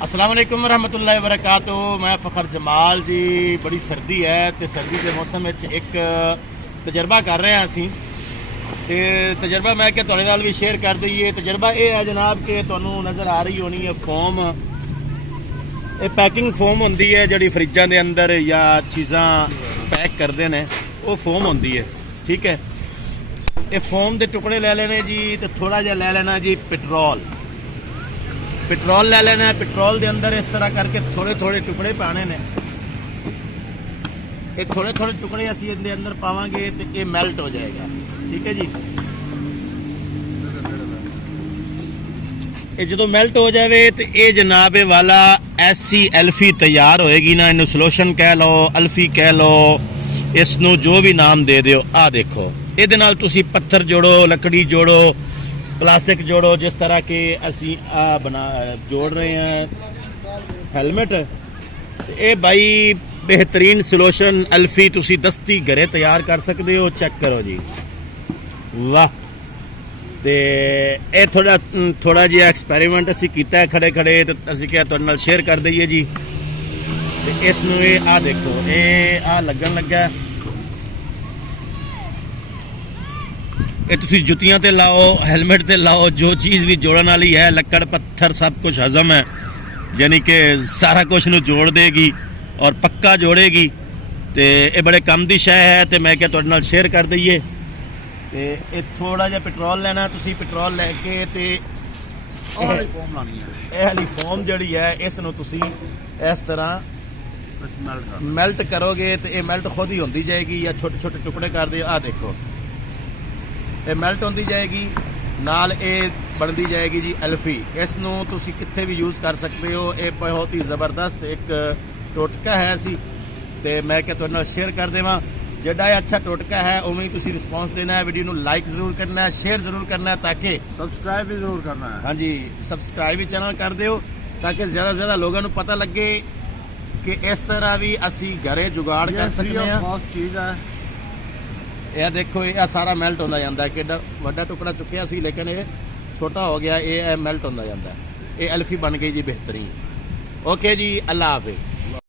अस्सलाम वालेकुम रहमतुल्लाहि व बरकातुहू। मैं फ़खर जमाल जी। बड़ी सर्दी है तो सर्दी के मौसम में एक तजर्बा कर रहे हैं असी ते तजर्बा मैं क्या तुहाडे नाल भी शेयर कर दईए। तजर्बा ये है जनाब कि तुहानू नज़र आ रही होनी है फोम, ये पैकिंग फोम होंदी है जिहड़ी फ्रिजां दे अंदर या चीज़ां पैक करते हैं, वो फोम होंदी है। ठीक है, ये फोम के टुकड़े ले लेने जी, तो थोड़ा जिहा ले लेना जी पेट्रोल ले लेना है। पेट्रोल के अंदर इस तरह करके थोड़े थोड़े टुकड़े पाने ने। ये थोड़े थोड़े टुकड़े असी इसके अंदर पावांगे तो ये मेल्ट हो जाएगा। ठीक है जी, ये जो मेल्ट हो जाए तो ये जनाब वाला ऐसी अल्फी तैयार होएगी ना, इन्हू सलोशन कह लो, अल्फी कह लो, इसनू जो भी नाम दे दो। आ देखो, ये नाल तुसी पत्थर जोड़ो, लकड़ी जोड़ो, प्लास्टिक जोड़ो, जिस तरह के असी बना जोड़ रहे हैं हेलमेट। ये भाई बेहतरीन सलोशन अल्फी तुसी दस्ती घरे तैयार कर सकते हो। चेक करो जी, वाह। तो ये थोड़ा जिहा एक्सपेरीमेंट असी कीता है खड़े खड़े, तो असी क्या तुहाडे नाल शेयर कर दईए जी। तो इसनू ये आ देखो, ये आ लगन लगा, ये तुसी जुतियां ते लाओ, हेलमेट ते लाओ, जो चीज़ भी जोड़न वाली है, लक्कड़ पत्थर सब कुछ हजम है, यानी कि सारा कुछ नू जोड़ देगी और पक्का जोड़ेगी। तो ये बड़े कम की शय है, तो मैं क्या तुहाडे नाल शेयर कर दईए। तो ये थोड़ा जिहा पेट्रोल लेना, तुसी पेट्रोल लैके ते फोम लानी है। ये वाली फोम जिहड़ी है इसनू तुसी इस तरह मेल्ट करोगे तो ये मेल्ट खुद ही होती जाएगी, या छोटे छोटे टुकड़े कर दिओ। आ देखो, ये मेल्ट होती जाएगी, नाल ये बनती जाएगी जी अल्फी। इसनू तुसी कित्थे भी यूज़ कर सकते हो। ये बहुत ही ज़बरदस्त एक टोटका है असी, तो मैं क्या तुहाडे नाल शेयर कर देवां। जिहड़ा अच्छा टोटका है उवें ही तुसी रिस्पॉन्स देना है। वीडियो नू लाइक जरूर करना है, शेयर जरूर करना है, ताकि सब्सक्राइब भी जरूर करना है। हाँ जी, सब्सक्राइब भी चैनल कर दिओ, ताकि ज़्यादा से ज़्यादा लोगों को पता लगे कि इस तरह भी असी घरे जुगाड़ कर सकते हैं। बहुत चीज़ है। यह देखो, ये सारा मेल्ट होता जाता है। कि वड्डा टुकड़ा चुक्या सी, लेकिन ये छोटा हो गया, ये मेल्ट होता जाता है। ये अल्फी बन गई जी बेहतरीन। ओके जी, अल्लाह हाफिज़।